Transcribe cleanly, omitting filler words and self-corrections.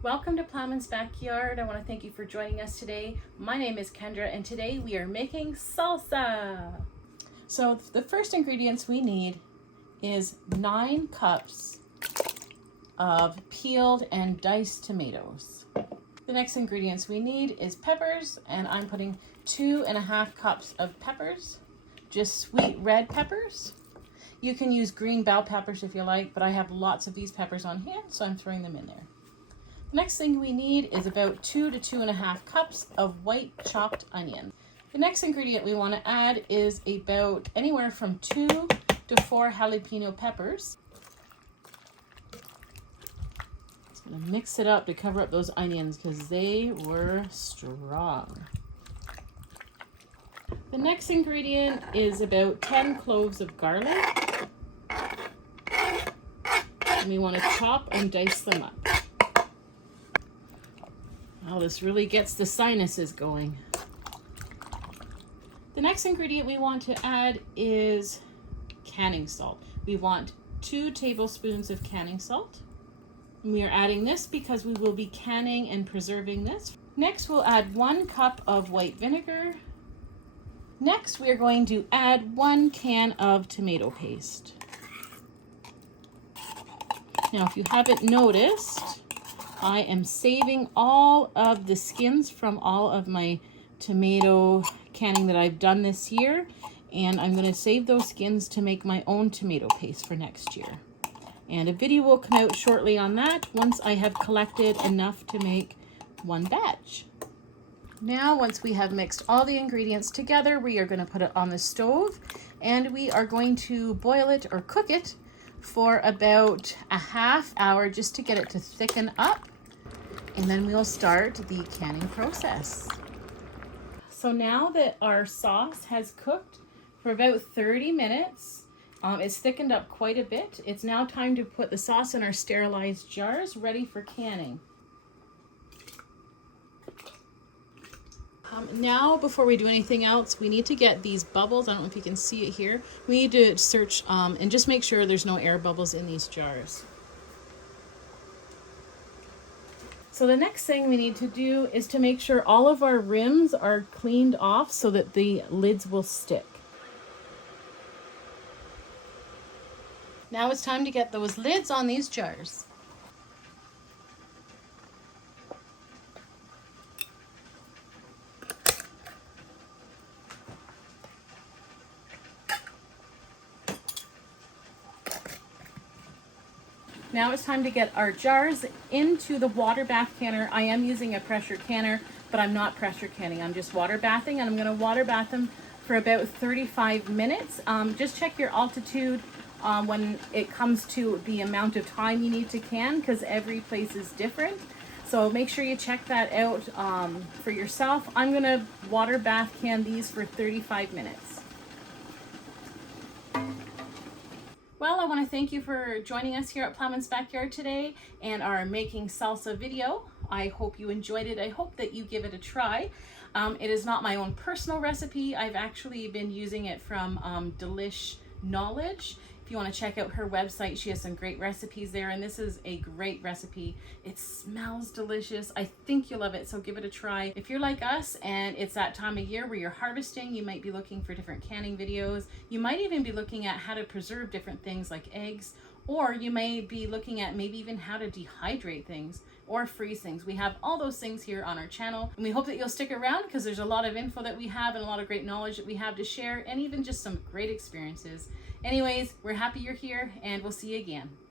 Welcome to Plowman's Backyard. I want to thank you for joining us today. My name is Kendra and today we are making salsa. So the first ingredients we need is 9 cups of peeled and diced tomatoes. The next ingredients we need is peppers, and I'm putting 2.5 cups of peppers, just sweet red peppers. You can use green bell peppers if you like, but I have lots of these peppers on hand, so I'm throwing them in there. Next thing we need is about 2 to 2.5 cups of white chopped onion. The next ingredient we want to add is about anywhere from 2 to 4 jalapeno peppers. Just going to mix it up to cover up those onions because they were strong. The next ingredient is about 10 cloves of garlic. And we want to chop and dice them up. Oh, this really gets the sinuses going. The next ingredient we want to add is canning salt. We want 2 tablespoons of canning salt. And we are adding this because we will be canning and preserving this. Next, we'll add 1 cup of white vinegar. Next, we are going to add 1 can of tomato paste. Now, if you haven't noticed, I am saving all of the skins from all of my tomato canning that I've done this year, and I'm going to save those skins to make my own tomato paste for next year. And a video will come out shortly on that once I have collected enough to make 1 batch. Now, once we have mixed all the ingredients together, we are going to put it on the stove, and we are going to boil it or cook it for about a half hour just to get it to thicken up, and then we'll start the canning process. So now that our sauce has cooked for about 30 minutes, it's thickened up quite a bit. It's now time to put the sauce in our sterilized jars ready for canning. Now, before we do anything else, we need to get these bubbles. I don't know if you can see it here. We need to search and just make sure there's no air bubbles in these jars. So the next thing we need to do is to make sure all of our rims are cleaned off so that the lids will stick. Now it's time to get those lids on these jars. Now it's time to get our jars into the water bath canner. I am using a pressure canner, but I'm not pressure canning. I'm just water bathing, and I'm going to water bath them for about 35 minutes. Just check your altitude when it comes to the amount of time you need to can, because every place is different. So make sure you check that out for yourself. I'm going to water bath can these for 35 minutes. Well, I want to thank you for joining us here at Plowman's Backyard today and our making salsa video. I hope you enjoyed it. I hope that you give it a try. It is not my own personal recipe. I've actually been using it from Delish Knowledge. If you want to check out her website, she has some great recipes there, and this is a great recipe. It smells delicious. I think you'll love it, so give it a try. If you're like us and it's that time of year where you're harvesting, you might be looking for different canning videos. You might even be looking at how to preserve different things like eggs, or you may be looking at maybe even how to dehydrate things or freeze things. We have all those things here on our channel, and we hope that you'll stick around because there's a lot of info that we have and a lot of great knowledge that we have to share, and even just some great experiences. Anyways, we're happy you're here, and we'll see you again.